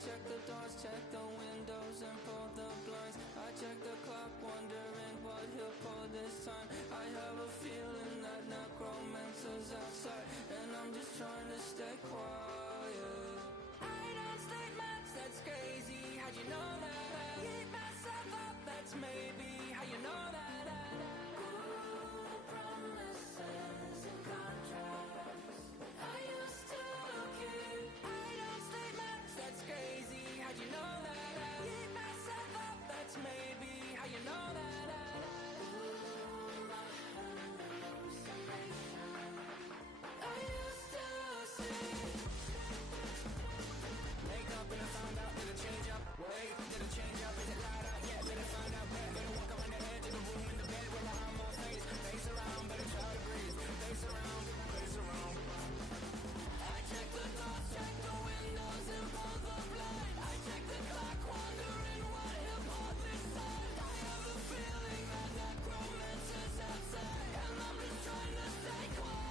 check the doors, check the windows, and pull the blinds. I check the clock, wondering what he'll pull this time. I have a feeling that necromancer's outside, and I'm just trying to stay quiet. I don't stay much, that's crazy. How'd you know that? I keep myself up, that's maybe how you know that. Promises and contracts I used to keep. I don't stay much, that's crazy. How'd you know that? I keep myself up, that's maybe how you know that. I used to see. Wake up and I found out, did it change up? Wait, did it change up? Is it light up? Yeah, better find out. Better walk around the edge of the room in the bed with my arm on face. Face around, better try to breathe. Face around, face around. I check the doors, check the windows, and pull the blind. I check the clock, wondering what he'll pull this time. I have a feeling that necromancer's outside, and I'm just trying to stay quiet.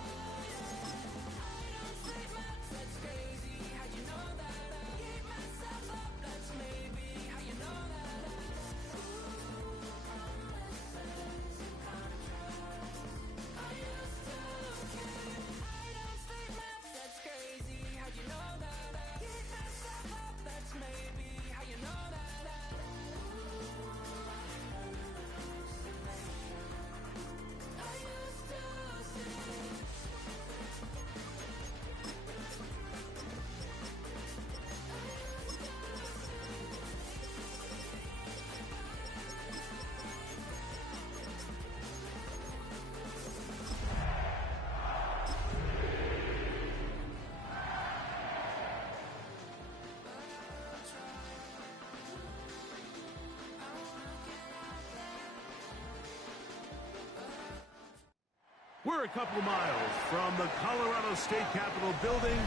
I don't stay much, that's crazy. How'd you know that? I keep myself up, that's maybe how you know that. Promises and contracts I used to keep. I don't stay much, that's crazy. How'd you know that? I keep myself up, that's maybe how you know that. I used to see. We're a couple miles from the Colorado State Capitol building.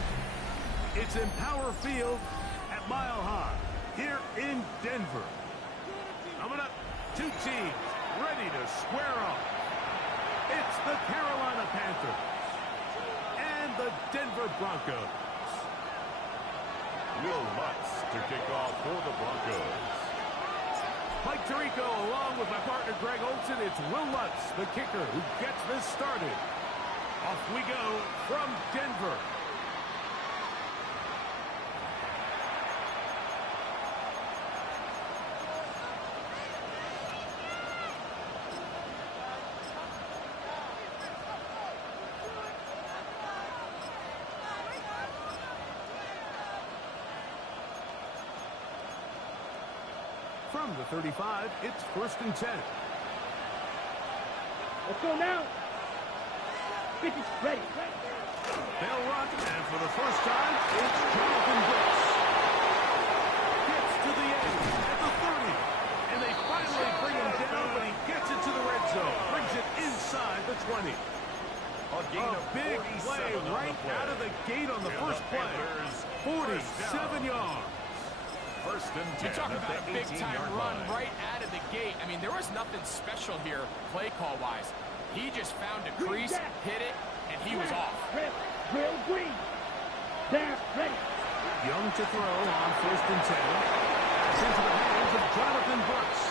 It's Empower Field at Mile High here in Denver. Coming up, two teams ready to square off. It's the Carolina Panthers and the Denver Broncos. Will Lutz to kick off for the Broncos. Mike Tirico, along with my partner Greg Olson, it's Will Lutz, the kicker, who gets this started. Off we go from Denver. From the 35, it's 1st and 10. Let's go now. Pitch is ready. They'll run, and for the first time, it's Jonathan Brooks. Gets to the end at the 30, and they finally bring him down, but he gets it to the red zone. Brings it inside the 20. A big play right out of the gate on the first play. 47 yards. First and 10. You talk about a big-time run right out of the gate. I mean, there was nothing special here play call-wise. He just found a crease, hit it, and he was off. Drill green. There, ready. Young to throw on 1st and 10. It's into the hands of Jonathan Brooks.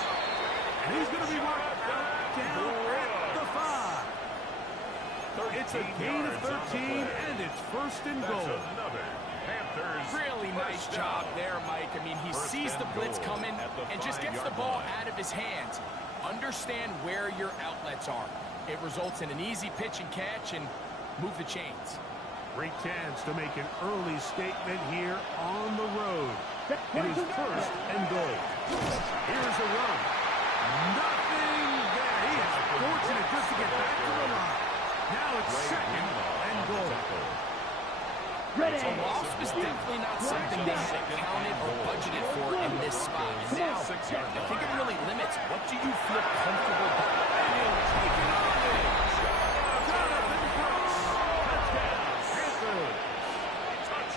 And he's going to be marked out down at the 5. It's a gain of 13, and it's 1st and goal. Really nice job there, Mike. I mean, he sees the blitz coming and just gets the ball out of his hands. Understand where your outlets are. It results in an easy pitch and catch and move the chains. Great chance to make an early statement here on the road. It is 1st and goal. Here's a run. Nothing there. He is fortunate just to get back to the line. Now it's 2nd and goal. Ready. A loss was definitely not something they had counted or budgeted for in this spot. Now, I think it really limits what do you feel comfortable doing. And he'll take it on in. Jonathan Brooks. Touchdown, Panthers.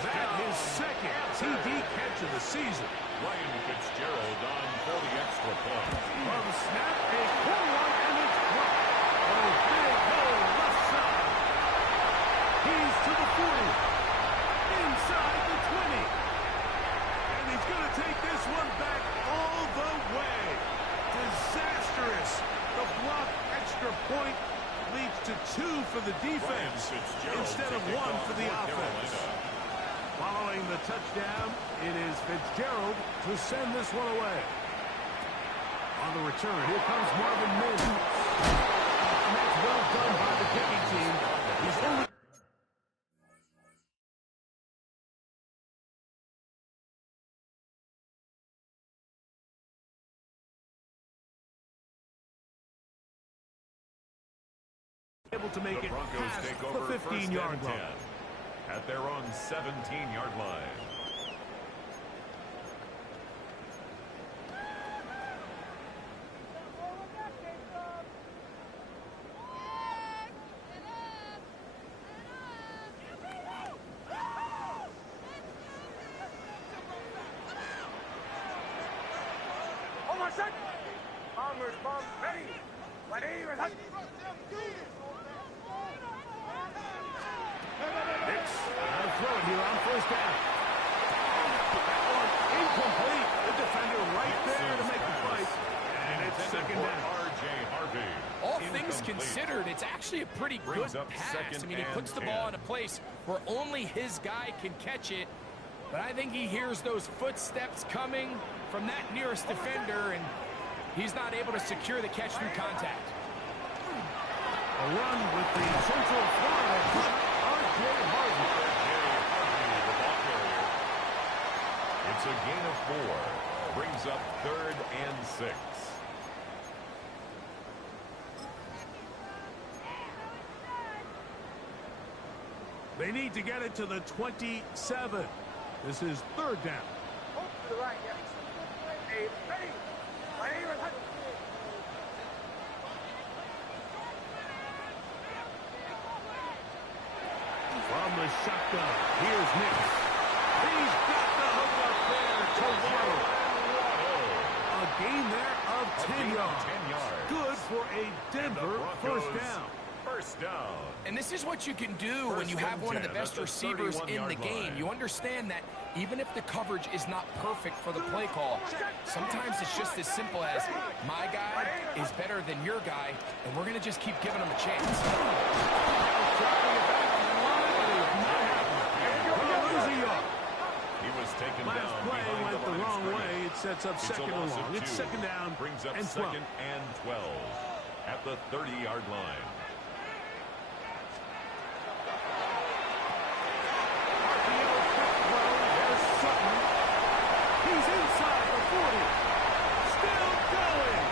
That his 2nd TD catch of the season. Ryan Fitzgerald on for the extra point. From snap, a quick one, and it's dropped. Oh, big hole left side. He's to the 40. Inside the 20. And he's instead of one for the offense. Following the touchdown, it is Fitzgerald to send this one away. On the return, here comes Marvin Mims. And that's well done by the kicking team. He's only able to make The it Broncos past take the over 15-yard line. at their own 17-yard line. Considered, it's actually a pretty good pass. I mean, he puts the ball in a place where only his guy can catch it, but I think he hears those footsteps coming from that nearest defender, and he's not able to secure the catch through contact. A run with the Central Florida R.J. Harvey. The ball carrier. It's a gain of 4. Brings up 3rd and 6. They need to get it to the 27. This is 3rd down. From the shotgun, here's Nick. He's got the hook up there to Waddle. A gain there of 10 yards. Good for a Denver first down. First down. And this is what you can do when you have one of the best receivers in the game. You understand that even if the coverage is not perfect for the play call, sometimes it's just as simple as my guy is better than your guy, and we're going to just keep giving him a chance. He was taken Last down play behind went the line of wrong scrimmage. way. It sets up second and long. It's 2nd down Brings up and 12. 2nd and 12 at the 30-yard line. He's inside the 40. Still going.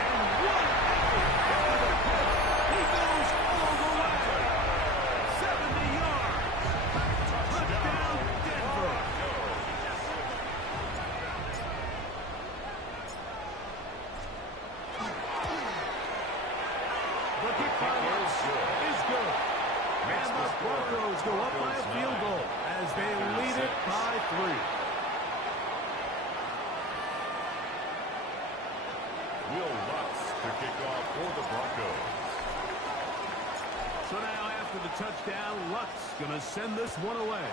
And what a catch. He goes all the way. 70 yards. Touchdown, Denver. The kick by Lutz is good. And the Broncos go up by a field goal as they lead it by 3. Will Lutz to kick off for the Broncos. So now after the touchdown, Lutz going to send this one away.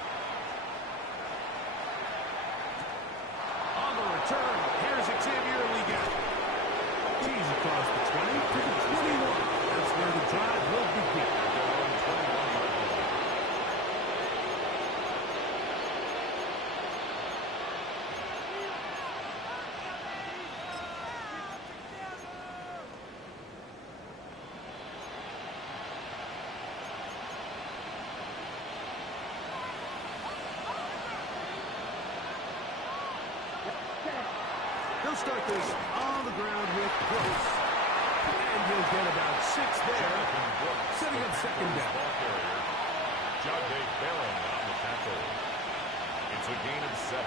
On the return, here's Xavier Liggett. He's across the 20 to the 21. That's where the drive will begin. He'll start this on the ground with Brooks. And he'll get about 6 there, setting up 2nd down. Jagde Barron on the tackle. It's a gain of 7.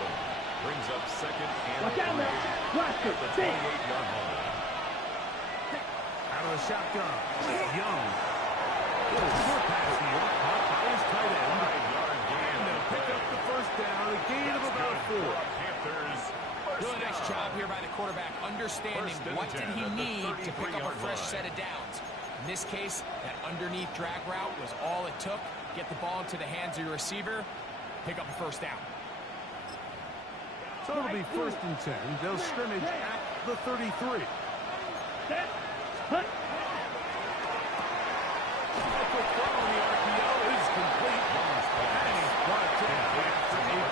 Brings up 2nd and 3 at the 28-yard line. Out of the shotgun, Young. Little short pass here, caught by his tight end. And they'll pick up the first down, a gain of about 4. Panthers. Really nice job here by the quarterback, understanding what did he need to pick up a fresh set of downs. In this case, that underneath drag route was all it took. Get the ball into the hands of your receiver, pick up a first down. So it'll be 1st and 10. They'll scrimmage at the 33. Set. Hunt. The throw on the RPO is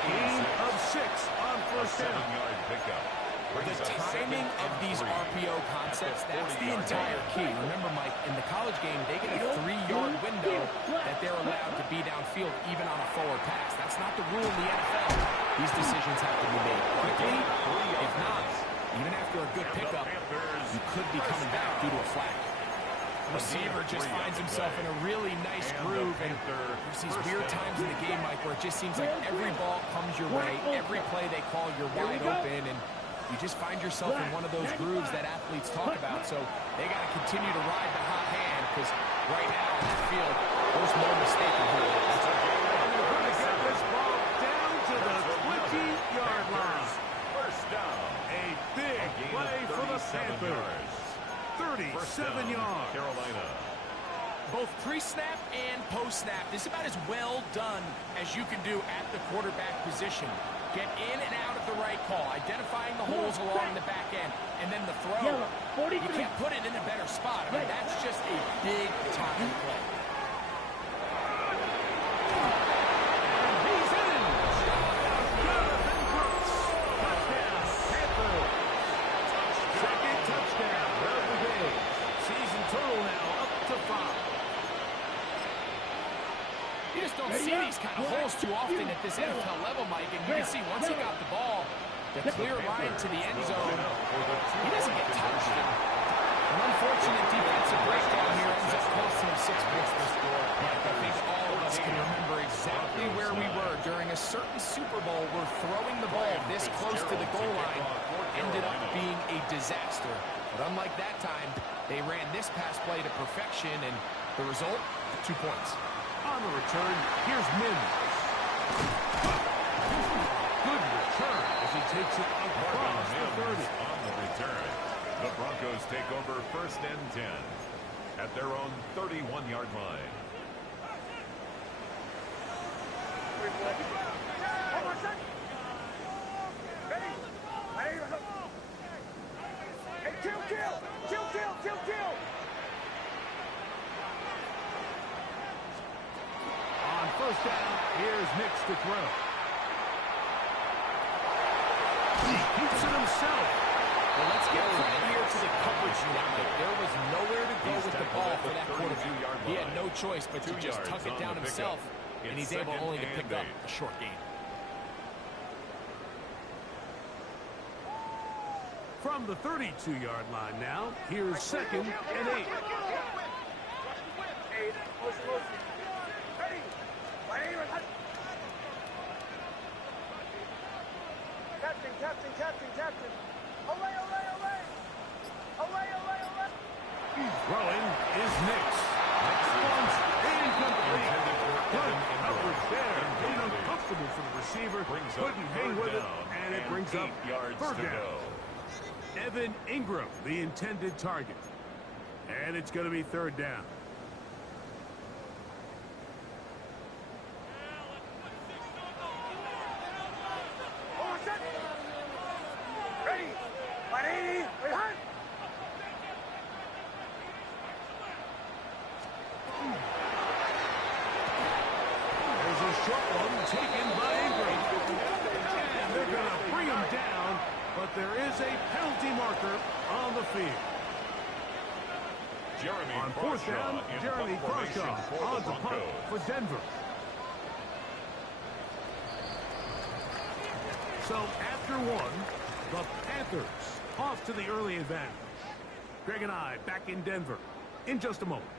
Gain of 6 on first down. 7-yard pickup. The timing of these RPO concepts, that's the entire key. Remember, Mike, in the college game, they get a 3-yard window that they're allowed to be downfield even on a forward pass. That's not the rule in the NFL. These decisions have to be made quickly. If not, even after a good pickup, you could be coming back due to a flag. Receiver just finds himself in a really nice groove, and there's these weird times in the game, Mike, where it just seems like every ball comes your way, every play they call, you're wide open, and you just find yourself in one of those grooves that athletes talk about. So they got to continue to ride the hot hand, because right now in that field, there's no mistake in who it is. And they're going to get this ball down to the 20-yard line. First down. A big play for the Panthers. 37 yards. Carolina. Both pre-snap and post-snap, this is about as well done as you can do at the quarterback position. Get in and out at the right call, identifying the holes along the back end, and then the throw. You can't put it in a better spot. I mean, that's just a big-time play. And he's in. Jonathan Brooks. Touchdown, Panthers. Second touchdown of the day. Season total now up to 5. You just don't see these kind of holes too often at this NFL level, Mike. And you can see once he got the ball, the clear line to the end zone, he doesn't get touched. An unfortunate defensive breakdown here ends up costing him 6 points to score. Mike, I think all of us can remember exactly where we were during a certain Super Bowl where throwing the ball this close to the goal line ended up being a disaster. But unlike that time, they ran this pass play to perfection, and the result, 2 points. On the return, here's Mims. Good return as he takes it across the 30. On the return. The Broncos take over first and 10 at their own 31-yard line. On first down, here's Nix to throw. He keeps it himself. Well, let's get credit here to the coverage unit. There was nowhere to go with the ball for that quarterback. He had no choice but to just tuck it down himself, and he's able only to pick up a short gain. From the 32-yard line now, here's second and 8. Captain. Away. Throwing is Nix. Next one's incomplete. Good coverage there. Made uncomfortable for the receiver. Couldn't hang with it, and it brings up third down. Evan Ingram, the intended target. And it's going to be third down. There's a short one taken by Ingram. And they're going to bring him down, but there is a penalty marker on the field. On fourth down, Jeremy Crawshaw on the punt for Denver. So after one, the Panthers off to the early advantage. Greg and I back in Denver in just a moment.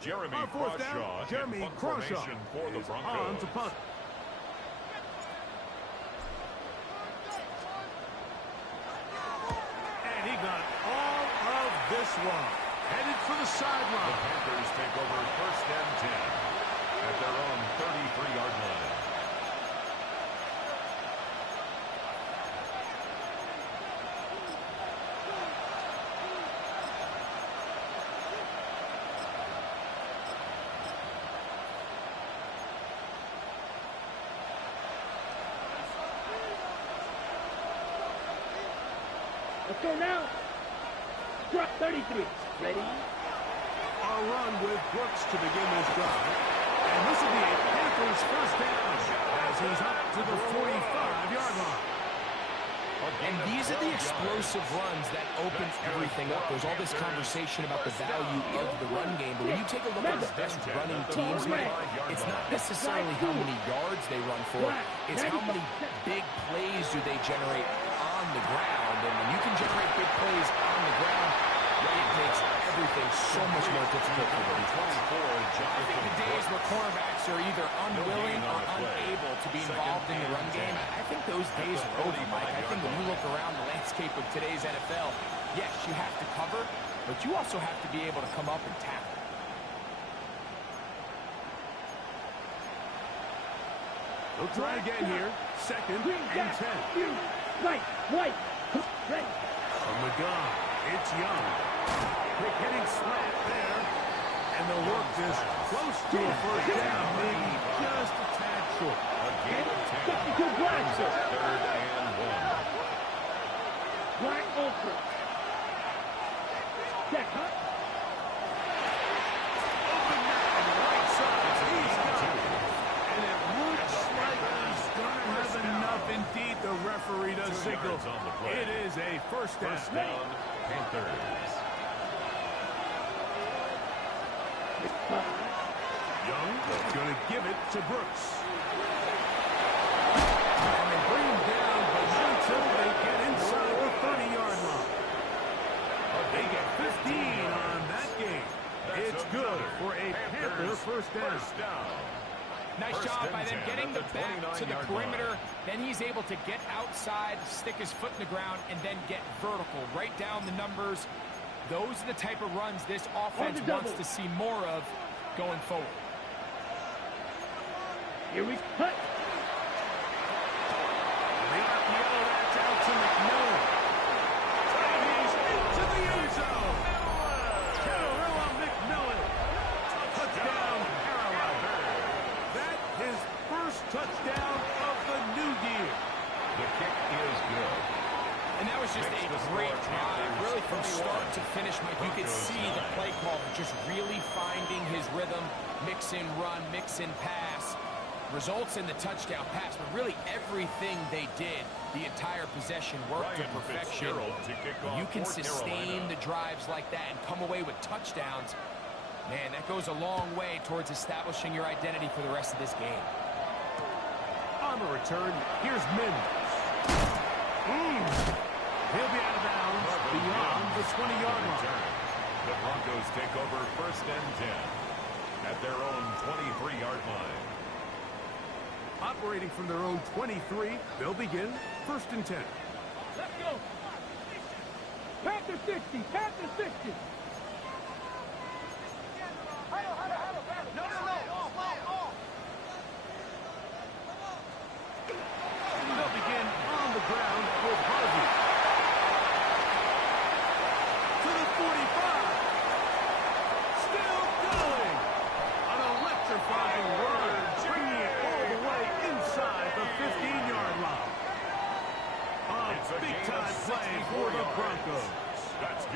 Jeremy On fourth down, Crawshaw Jeremy in Crawshaw formation for the is Broncos. on to punt. And he got all of this one. Headed for the The sideline. Panthers take over first and 10 at their own 33-yard line. Let's go now. Drop 33. Ready? A run with Brooks to begin this drive. And this will be a Panthers first down as he's up to the 45-yard line. And these are the explosive runs that open everything up. There's all this conversation about the value of the run game, but when you take a look at the best running teams, Mike, it's not necessarily how many yards they run for, it's how many big plays do they generate on the ground. And when you can generate big plays on the ground, it makes everything so much more difficult for the defense. I think the days where cornerbacks are either unwilling or unable to be involved in the run game, I think those days are over, Mike. I think when you look around the landscape of today's NFL, yes, you have to cover, but you also have to be able to come up and tackle. They'll try again here. Second and 10. Right, right, ready. From the gun, it's Young. Quick hitting slant there. And the work is close to a first down, maybe just a tad short. A gain of 10. Substitute black, sir. Third and 1. Black ultra. Check, huh? Open man, right side. He's got it. And it looks like he's going to have enough. Indeed, the referee does signal. It is a first down. First down, Panthers. Young is going to give it to Brooks. And they bring him down, but not until they get inside the 30-yard line. They get 15 on that game. It's good for a Panther first down. Nice First job and by them 10 getting at the the back to the 29-yard perimeter. line. Then he's able to get outside, stick his foot in the ground, and then get vertical, right down the numbers. Those are the type of runs this offense wants to see more of going forward. Here we cut. The RPO, that's out to McMillan. He's into the end zone. Camarilla McMillan. Touchdown, Carolina. That his first touchdown of the new year. The kick is good. And that was just a great drive, really from start to finish, Mike. You could see the play call just really finding his rhythm, mix in run, mix in pass. Results in the touchdown pass, but really everything they did, the entire possession worked to perfection. When you can sustain the drives like that and come away with touchdowns, man, that goes a long way towards establishing your identity for the rest of this game. On the return, here's Mims. He'll be out of bounds beyond the 20-yard line. The Broncos take over first and 10 at their own 23-yard line. Operating from their own 23, they'll begin first and 10. Let's go. Panther 60, Panther 60. They'll begin on the ground with Harvey. To the 45. Still going. An electrifying run, bringing it all the way inside the 15-yard line. A big-time play for the Broncos.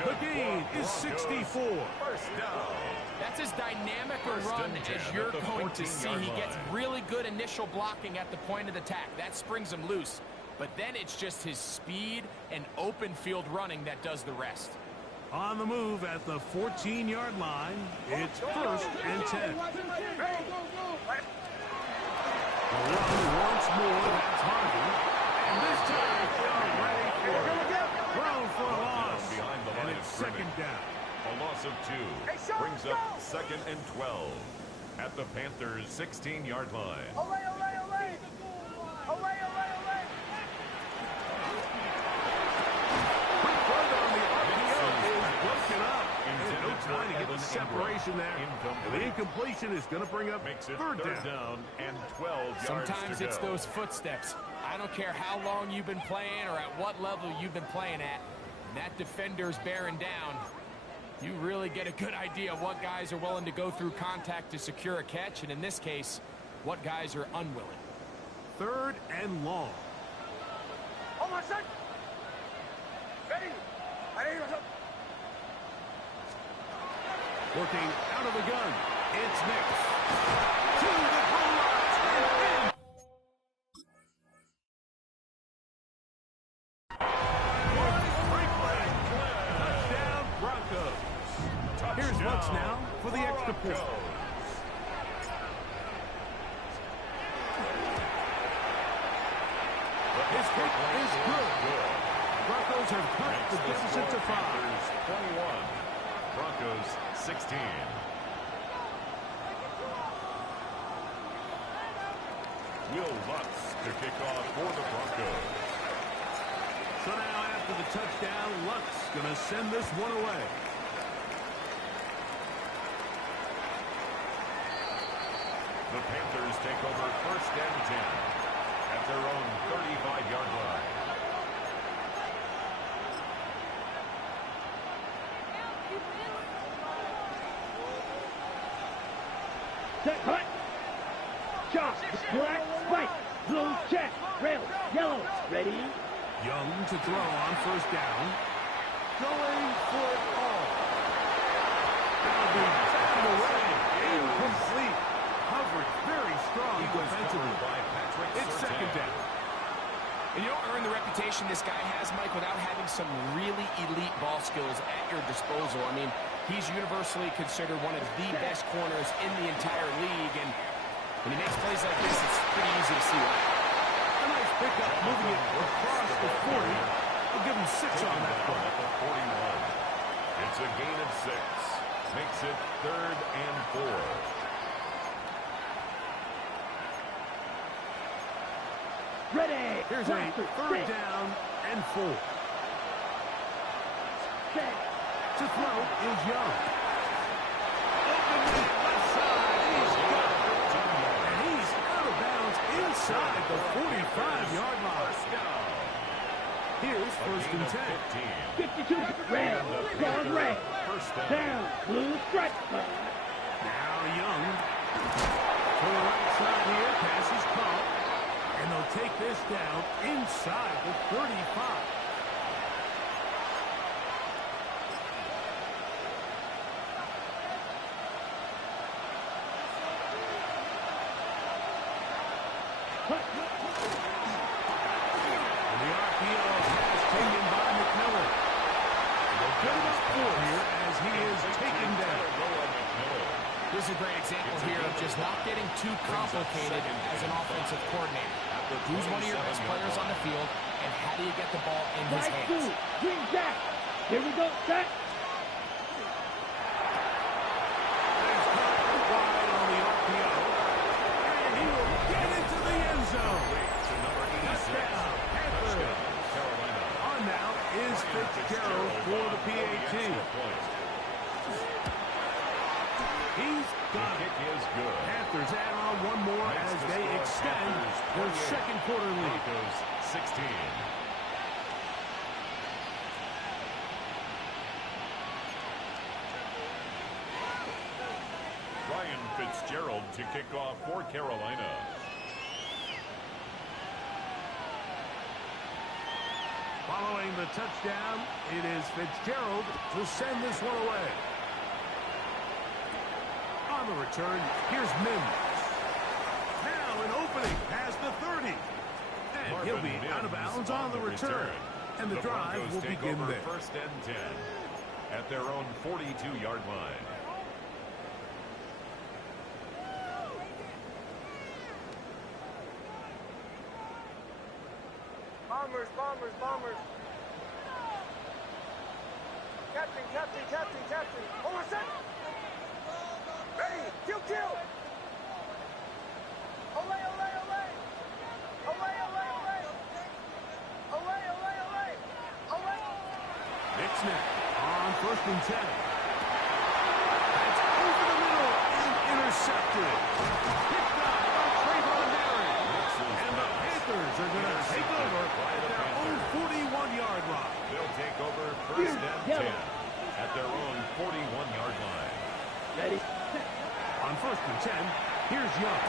The gain is 64. First down. That's as dynamic a run as you're going to see. He gets really good initial blocking at the point of attack. That springs him loose. But then it's just his speed and open field running that does the rest. On the move at the 14-yard line, it's first and 10. The run once more, that's Harvey. And this time they're ready for it. Thrown for a loss. And it's second down. A loss of 2 brings up second and 12 at the Panthers' 16-yard line. Quick run on the RPO is broken up. And no time to get the separation there. And the incompletion is going to bring up Makes it third down and 12 yards Sometimes to it's go. those footsteps. I don't care how long you've been playing or at what level you've been playing at. When that defender's bearing down, you really get a good idea of what guys are willing to go through contact to secure a catch, and in this case, what guys are unwilling. third and long. Working out of the gun. It's Nick. To the goal line. And in. Touchdown, Broncos. Here's Lutz now for the extra point. His kick is good. Broncos have cut the deficit to 5. 21. Broncos 16. Will Lutz to kick off for the Broncos. So now after the touchdown, Lutz going to send this one away. The Panthers take over first and 10 at their own 35-yard line. Set, cut. Shot, black, white, blue, check, red, yellow, ready? Young to throw on first down. Going for it all. That'll be taken away. Incomplete. Coverage very strong defensively. It's second down. And you don't earn the reputation this guy has, Mike, without having some really elite ball skills at your disposal. I mean, he's universally considered one of the best corners in the entire league, and when he makes plays like this, it's pretty easy to see why. A nice pickup, moving it across the 40. We'll give him 6 on that play. At the 41. It's a gain of 6. Makes it 3rd and 4. Ready. Here's a 3rd down and 4. Set. To throw is Young. Open left side. He's got it. And he's out of bounds inside the 45-yard line. Here's first and 10. 52, red, gone red. Down, blue stripe. Now Young. To the right side here. Pass is caught. And they'll take this down inside the 35. And the RPO pass taken by McMillan. They'll get him up 4 here as he is taken down. This is a great example here of just not getting too complicated as an offensive coordinator. Who's one of your best players on the field, and how do you get the ball in his Right hands? two, green jack. Here we go, set. He's caught wide on the RPO. And he will get into the end zone. Touchdown, Panthers. On now is Fitzgerald for the PAT. He's got it. Kick is good. Panthers add on one more as they extend their second quarter lead. Broncos 16. Ryan Fitzgerald to kick off for Carolina. Following the touchdown, it is Fitzgerald to send this one away. On the return, here's Mims. Now an opening past the 30. And he'll be out of bounds on the return. And the drive Broncos will take begin over there. first and 10 at their own 42-yard line. Bombers, bombers, bombers. Captain, captain, captain, captain. Hold on a sec. Ready, kill, kill. Olay, olay, olay. Olay, olay, olay. Olay, olay, olay. Olay. Nick Snap on first and 10. That's over the middle and intercepted. Picked up by Trayvon Mary. And the Panthers are going to take over at their own 41-yard line. They'll take over first and 10 at their own 41-yard line. Ready, set. On first and 10, here's Young.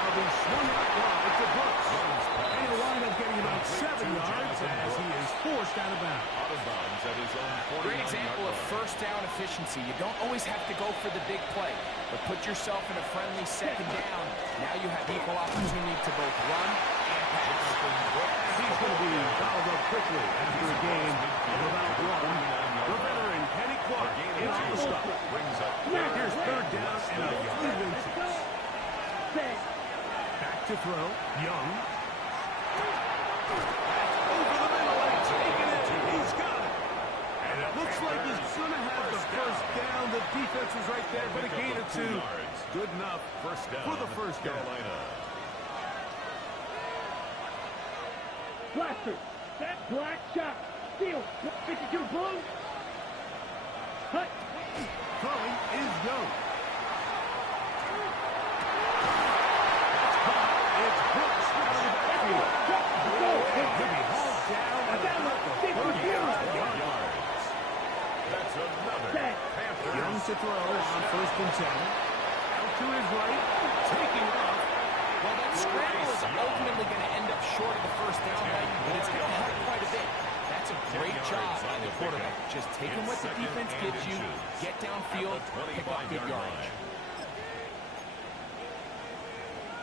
Now the swung out wide to Brooks. And he'll wind up getting about 7 yards as he is forced out of bounds. Out of bounds at his own 49-yard line. Great example of first down efficiency. You don't always have to go for the big play, but put yourself in a friendly second down. Now you have equal opportunity to both run and pass. He's going to be fouled up quickly after a game of about 1. The veteran, Kenny Clark, in on the stop. Brings up Here's third down and a few inches. Back to throw. Young. Over the middle and taken it. He's got it. And it looks like he's going to have the first down. The defense is right there, but a gain of 2. Good enough first down for the first down. Carolina. Blaster. That black shot. Steal. 52 blue. Cut. Throwing is Young. It's Brooks out of the backfield. He'll be hauled down at about the 35 yards. That's another Panthers. Young to throw on first and 10. Out to his right. Taking off. Well, that scramble is ultimately going to end up short of the first down, but it's going to help quite a bit. That's a great job by the quarterback. Just taking what the defense gives you, get downfield, pick up good yardage.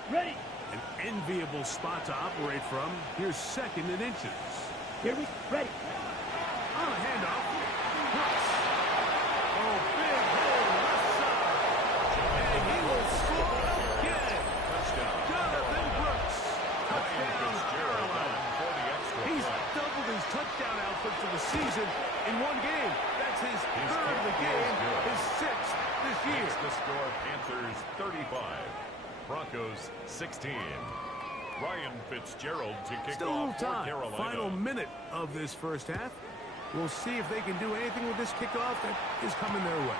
Ready. An enviable spot to operate from. Here's second and inches. Here we ready. On a handoff. Brooks. Oh, big hole left side. And he will score again. Touchdown. Jonathan Brooks. Touchdown, Carolina. For the extra He's point. doubled his touchdown output for the season in one game. That's his third of the game, his 6th this year. Makes the score Panthers 35. Broncos 16. Ryan Fitzgerald to kick Still a little off for time. Carolina. Final minute of this first half. We'll see if they can do anything with this kickoff that is coming their way.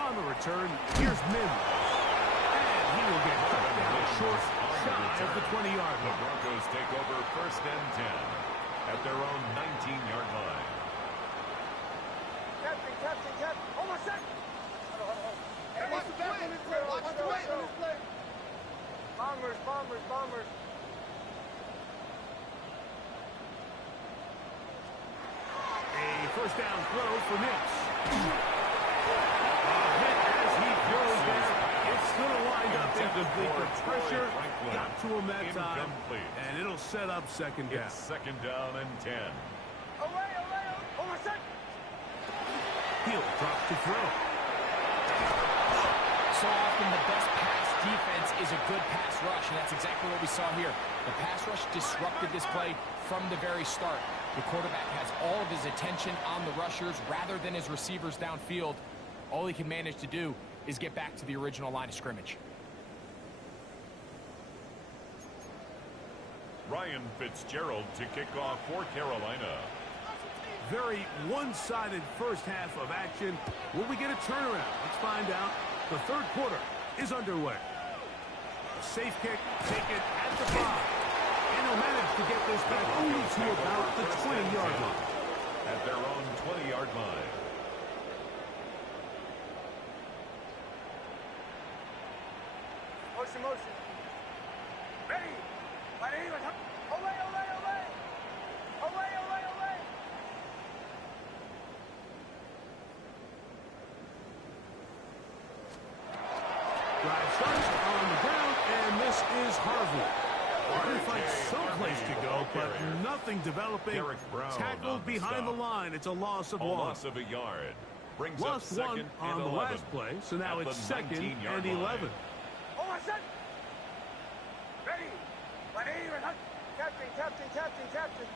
On the return, here's Mims. And he will get cut down short, shy of the 20-yard The line. Broncos take over first and 10 at their own 19-yard line. Captain. Hold on a second. Hey, watch the back on this play. Watch the back on this play. Bombers. A first down throw for Nix. A hit as he throws there. It's going to wind up incomplete. The pressure got to him that time. And it'll set up second down. It's second down and 10. Away. Hold on a second. He'll drop to throw. So often the best pass defense is a good pass rush, and that's exactly what we saw here. The pass rush disrupted this play from the very start. The quarterback has all of his attention on the rushers rather than his receivers downfield. All he can manage to do is get back to the original line of scrimmage. Ryan Fitzgerald to kick off for Carolina. Very one-sided first half of action. Will we get a turnaround? Let's find out. The third quarter is underway. A safe kick taken at the 5. And he'll manage to get this back only to about the 20-yard line. At their own 20-yard line. Motion. Ready. Away. Drive starts on the ground, and this is Harvey. Harvey finds someplace to go, but nothing developing. Derek Brown Tackled on the behind the stop. line. It's a loss of A one. loss of a yard. Brings up Lost one second on and the 11. last play, so now At it's the second 19-yard and line. 11. Hold on a second. Ready. Captain.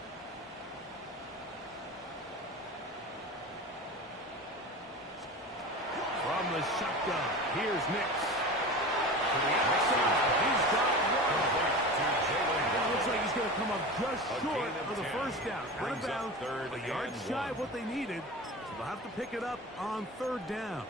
From the shotgun, here's Nix. To the outside, he's got one. Looks like he's going to come up just short of the first down. Out of bounds, a yard shy of what they needed. So they'll have to pick it up on third down.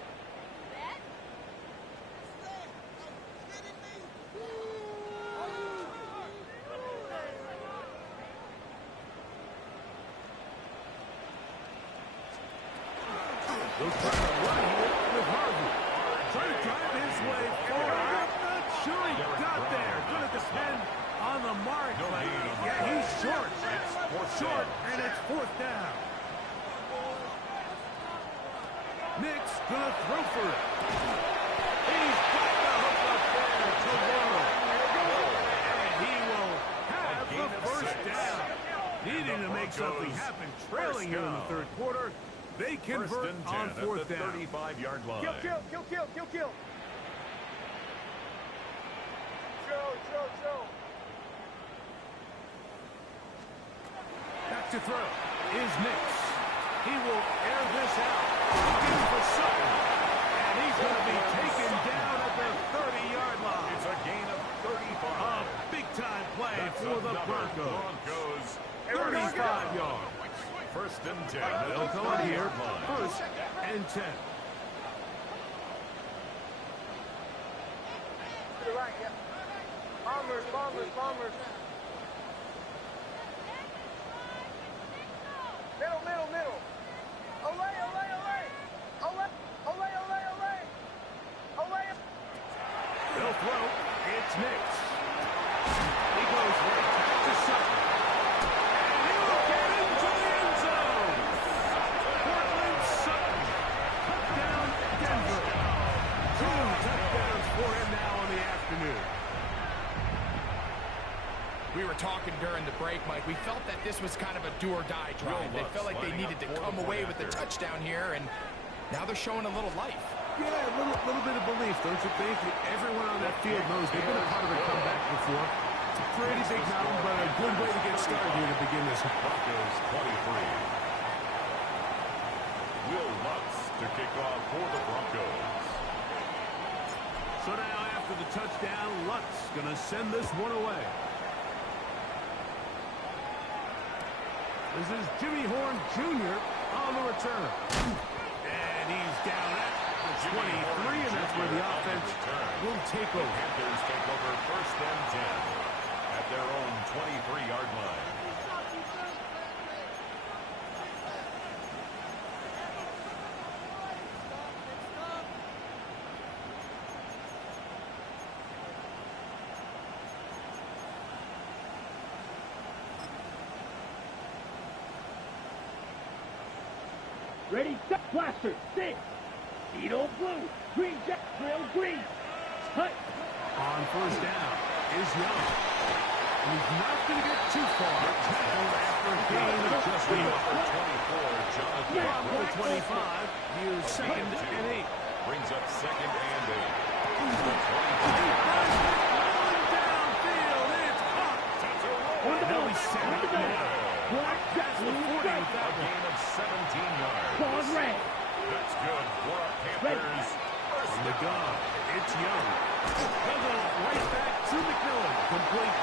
They'll try to run here with Harvey. Trying to drive his way forward. sure he got there. Going to depend on the mark. But yeah, he's short. Short, and it's fourth down. Nick's going to throw for it. He's got the hook up there to Laurel. And he will have the first down. Needing to make something happen, trailing here in the third quarter. They convert on fourth down. 35-yard line. Kill. Chill. Back to throw is Nix. He will air this out. Looking for Sutton. And he's going to be taken down at the 30-yard line. It's a gain of 35. A big-time play for the Broncos. 35 yards. First and 10. They'll come out here. First and 10. To the right, yeah. Bombers. Middle. Away. They'll throw. It's Nix. He goes right back to Sutton. And he will get into the end zone. Portland Sutton. Touchdown, Denver. 2 touchdowns for him now in the afternoon. We were talking during the break, Mike. We felt that this was kind of a do-or-die drive. They felt like they needed to come away with the touchdown here, and now they're showing a little life. Yeah, a little bit of belief, don't you think? Everyone on that field knows they've been a part of a comeback before. It's a pretty big mountain, but a good way to get started here to begin this. Broncos 23. Will Lutz to kick off for the Broncos. So now after the touchdown, Lutz going to send this one away. This is Jimmy Horn Jr. on the return. And he's down at the 23, and that's where the offense will take over. Panthers take over first and 10 at their own 23-yard line. Ready, set, blaster, 6. Beetle blue, green jack, trail green. Hut. On first down is Young. He's not going to get too far. Tackled after a gain of just Number 24, Jonathan. Number 25, here's second and 8. Brings up second and 8. He finds it rolling downfield, and it's caught. Now he's set up now. That's the 40 A gain of 17 yards. Ball red. That's good for our Panthers. From the gun, it's Young. Does it right back to McMillan. Complete.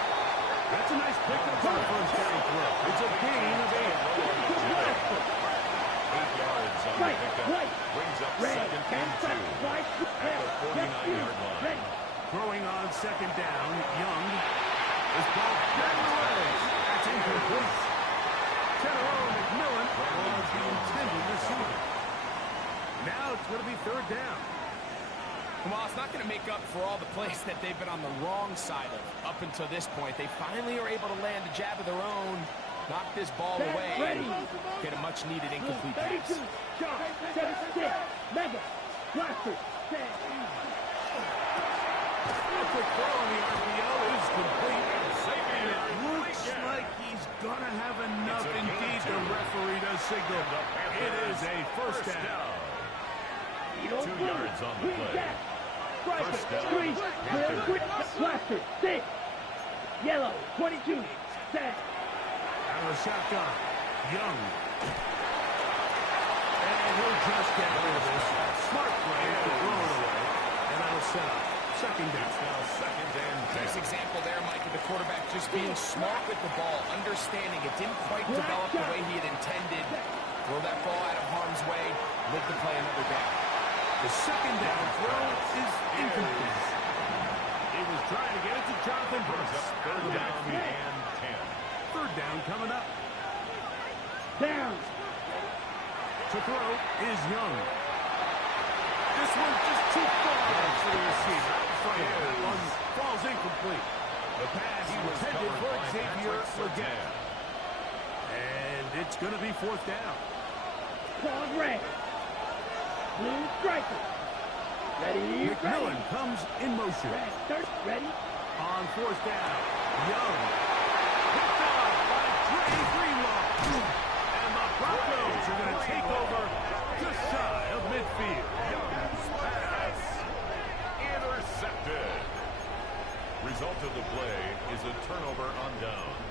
That's a nice pickup on the first down throw. It's a gain of 8. 8 yards on the pickup. Brings up second and 2 at the 49-yard line. Throwing on second down, Young is ball back away. That's incomplete. Tenero McMillan was the intended receiver. Now it's going to be third down. Well, it's not going to make up for all the plays that they've been on the wrong side of up until this point. They finally are able to land a jab of their own, knock this ball away, and get a much-needed incomplete pass. 32, shot, 7-6, mega, blaster, 10. A quick throw on the RPO is complete. And it looks like he's going to have enough. Indeed, the referee does signal. It is a first down. 2 yards on the play. First down. Green, trail green, blaster, 6. Yellow, 22, set. Out of the shotgun, Young. And he'll just get rid of this. Smart play to throw it away. And that'll set up second down. It's now second and 10. Nice example there, Mike, of the quarterback just being smart with the ball, understanding it didn't quite develop the way he had intended. Throw that ball out of harm's way, live to play another down. The second down throw is incomplete. He was trying to get it to Jonathan Brooks. Third down and 10. Third down coming up. Down. To throw is Young. This one's just too far for the receiver. Out in front That one falls incomplete. The pass intended for Xavier Legette. And it's going to be fourth down. Pause red. Blue striker. Ready, McMillan comes in motion. Ready. On fourth down, Young. Picked off by Dre Greenlaw. And the Broncos are going to take over just shy of midfield. Young's pass intercepted. Result of the play is a turnover on downs.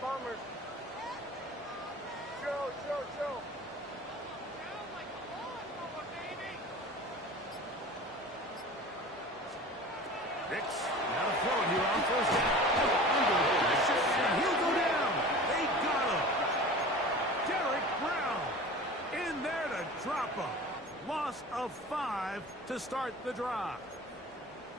Bombers. Chill. Hicks, now to throw it here on first down. Under pressure, and he'll go down. They got him. Derek Brown in there to drop him. Loss of 5 to start the drive.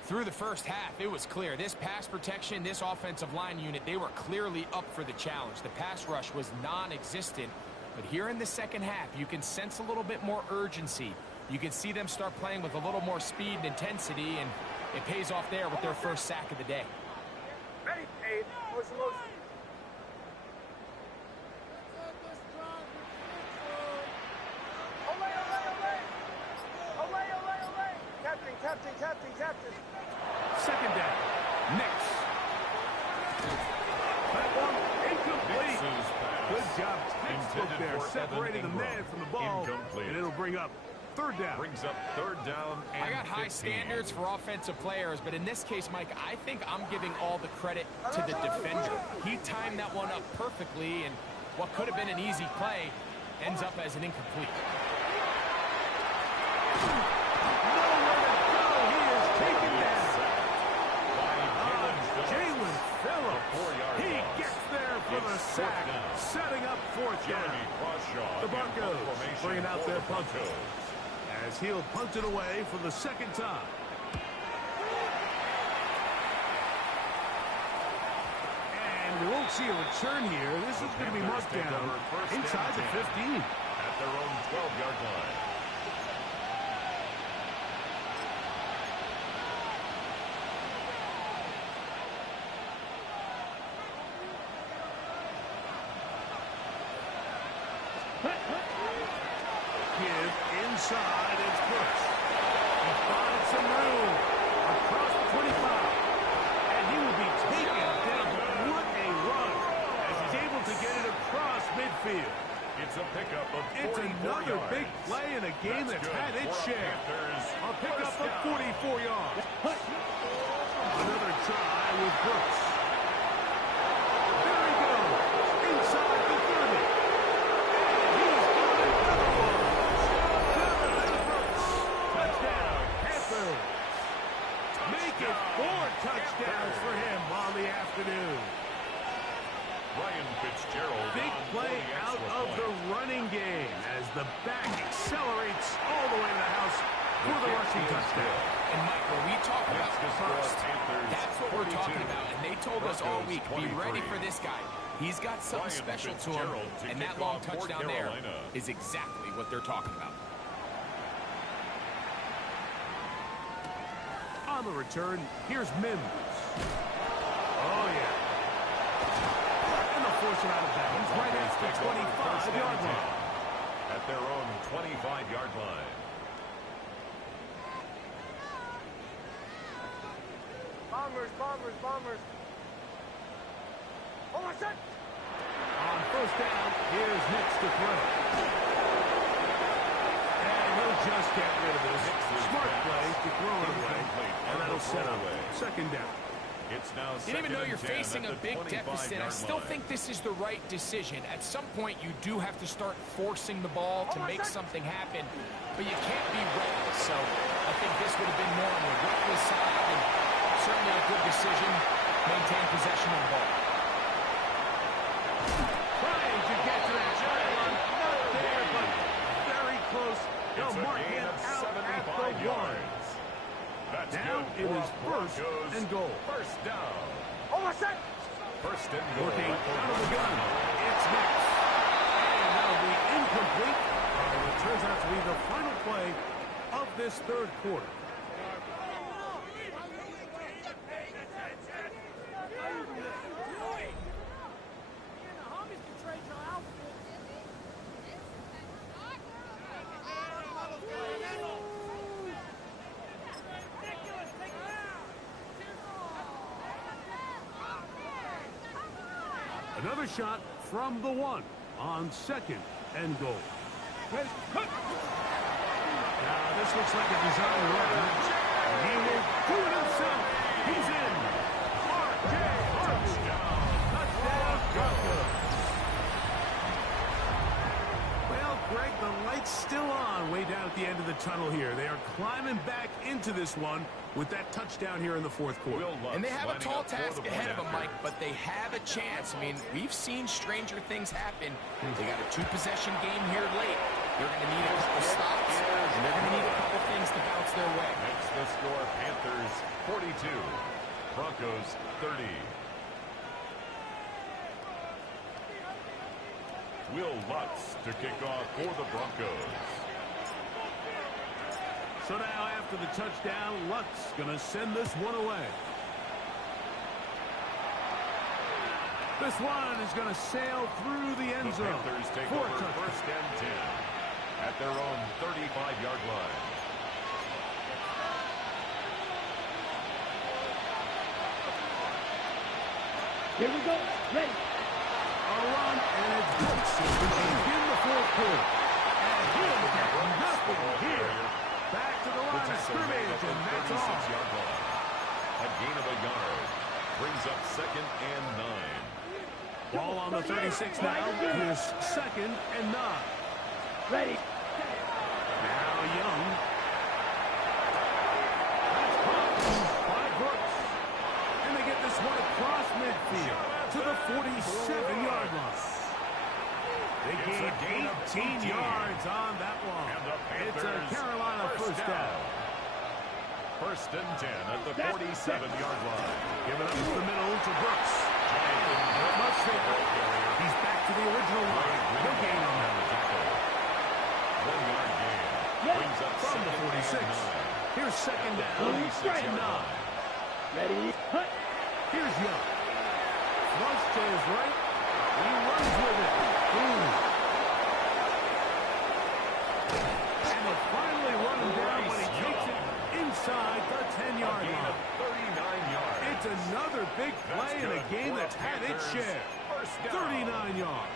Through the first half, it was clear. This pass protection, this offensive line unit, they were clearly up for the challenge. The pass rush was non-existent. But here in the second half, you can sense a little bit more urgency. You can see them start playing with a little more speed and intensity, and it pays off there with their first sack of the day. Ready, Abe. Motion. Captain. Second down. Nix. That one incomplete. Good job. Textbook there, separating the man from the ball. Incomplete. And it'll bring up third down. Brings up third down and I got high 15. standards for offensive players, but in this case, Mike, I think I'm giving all the credit to the defender. He timed that one up perfectly, and what could have been an easy play ends up as an incomplete. The sack, setting up fourth down. The Broncos bringing out their punter as he'll punt it away for the second time. And we won't see a return here. This is going to be marked down inside the 15. At their own 12-yard line. Inside, it's Brooks. He finds some room across the 25. And he will be taken down. What a run as he's able to get it across midfield. It's a pickup of 44 It's another yards. big play in a game that's had its share. A pickup of 44 yards. Another try with Brooks. There he goes. Inside the 30. Make it 4 touchdowns for him on the afternoon. Ryan Fitzgerald. Big play out of the running game as the back accelerates all the way to the house for the rushing touchdown. And Mike, when we talk about the first, that's what we're talking about. And they told us all week, be ready for this guy. He's got something special to him, and that long touchdown there is exactly what they're talking about. On the return, here's Mims. Oh, yeah. And they'll force it out of bounds right at the 25-yard line. At their own 25-yard line. Bombers. Hold on, set. On first down, here's Nix to throw. And he'll just get rid of this. Smart play to throw it away. And that'll set up second down. It's now And even though you're 2nd and 10 facing a at the big deficit, I 25-yard still line. think this is the right decision. At some point, you do have to start forcing the ball to make something happen, but you can't be reckless. So I think this would have been more on the reckless side, and certainly a good decision. Maintain possession of the ball. Trying to get to that sideline. Not there, but very close. They'll It is first and goal. First down. Oh, what's that? First and goal. Looking out of the gun. It's next. And that'll be incomplete. It turns out to be the final play of this third quarter. Another shot from the one on second and goal. Now, this looks like a design run. He will do it himself. He's in. R.J. Touchdown, Broncos. Well, Greg, the light's still on way down at the end of the tunnel here. They are climbing back into this one with that touchdown here in the fourth quarter. And they have a tall task ahead of them, Mike, but they have a chance. I mean, we've seen stranger things happen. They got a two-possession game here late. They're going to need a couple stops, and they're going to need a couple things to bounce their way. Makes the score Panthers 42, Broncos 30. Will Lutz to kick off for the Broncos. So now after the touchdown, Lutz going to send this one away. This one is going to sail through the end zone. The Panthers take over first and 10 at their own 35-yard line. Here we go. Ready. A run, and it's good. We begin the fourth quarter. And he'll get nothing here. Back to the line of scrimmage, and that's all. A gain of a yard brings up second and 9. Ball on the 36 now. Here's second and 9. Ready. Now Young. That's caught by Brooks. And they get this one across midfield to the 47-yard line. They gain 18 yards on that one. It's a Carolina first down. First and 10 at the 47-yard line. Giving up the middle to Brooks. He's back to the original line. No gain on that. 1-yard gain. Brings up From the 46. Here's second down. Right now. Ready. Hut. Here's Young. Rush to his right. He runs with it. Boom. And they finally run him down when he takes it inside the 10-yard line. 39 yards. It's another big play in a game that's had its share. 39 yards.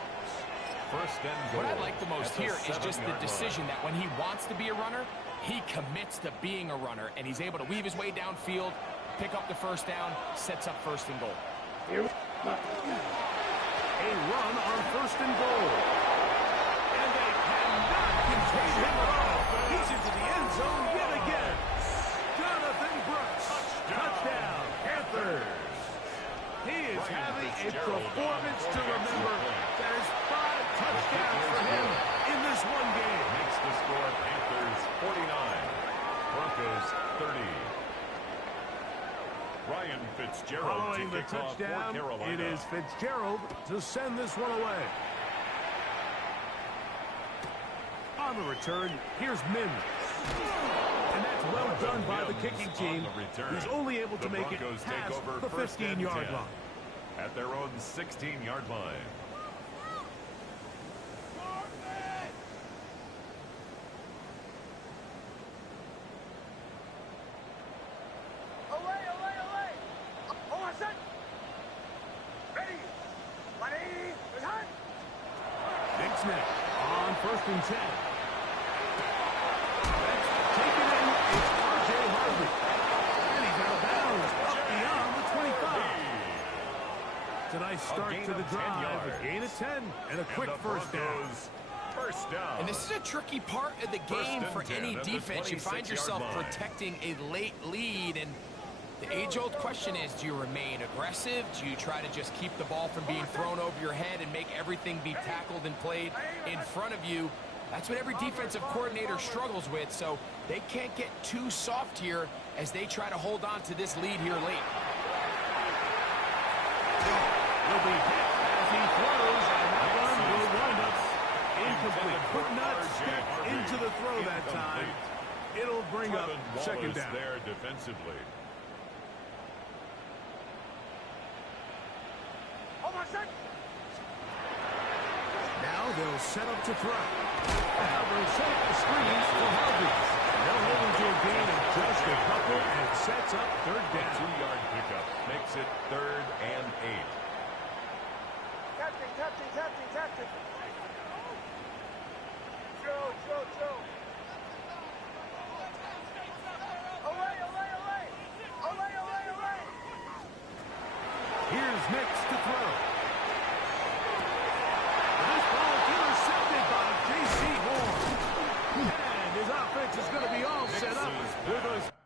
First and goal. What I like the most here is just the decision that when he wants to be a runner, he commits to being a runner, and he's able to weave his way downfield, pick up the first down, sets up first and goal. Here we go. A run on first and goal. And they cannot contain him at all. He's into the end zone yet again. Jonathan Brooks. Touchdown, Panthers. He is having a performance to remember. There's 5 touchdowns for him in this one game. Makes the score Panthers 49, Broncos 30. Ryan Fitzgerald Following to the kick off for touchdown, Carolina. it is Fitzgerald to send this one away. On the return, here's Mims. And that's well done by the kicking team. He's only able to make it past the 15-yard line. At their own 16-yard line. Away, away, away. Oh, what's that? Ready. Ready. Hut. Big snap on first and 10. That's taken in. It's R.J. Harvey. And he's out of bounds up beyond the 25. It's a nice start to the drive. A gain of 10 and a quick first down. First down. And this is a tricky part of the game for any defense. You find yourself protecting a late lead, and the age-old question is, do you remain aggressive? Do you try to just keep the ball from being thrown over your head and make everything be tackled and played in front of you? That's what every defensive coordinator struggles with, so they can't get too soft here as they try to hold on to this lead here late. Will be hit as he throws, and that one will wind up incomplete. Could not step into the throw that time. It'll bring up second down. There defensively. Now they'll set up to throw. Now they'll set up the screens for Hargreaves. They'll hold him to a gain of just a couple, and it sets up third down. 2-yard pickup makes it 3rd and 8. Captain. Joe. Olay. Here's next to throw. This ball intercepted by J.C. Horn. And his offense is going to be all set up with a...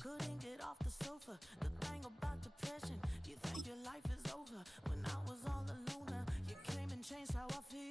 Couldn't get off the sofa. The thing about depression, you think your life is over. When I was all alone, you came and changed how I feel.